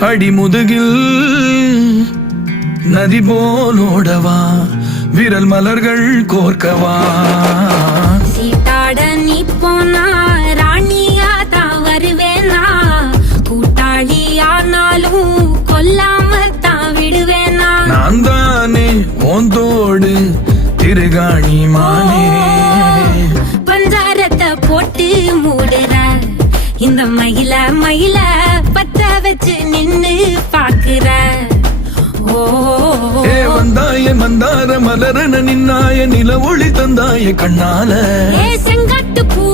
அடிமுதுகில் நதி போலோடவா விரல் மலர்கள் கோர்க்கவா சீட்டாட நீ போனா ராணியா தான் வருவேனா கூட்டாளியானாலும் கொல்லாம தான் விடுவேனா நான் தானே ஓந்தோடு திருகாணி மானே பஞ்சாரத்தை போட்டு மூடுற இந்த மயில மயில பத்த வச்சு நின்னு பாக்குற ஏ வந்தாய மந்தார மலரன நின்னாய நில ஒளி தந்தாய கண்ணால செங்கட்டு பூ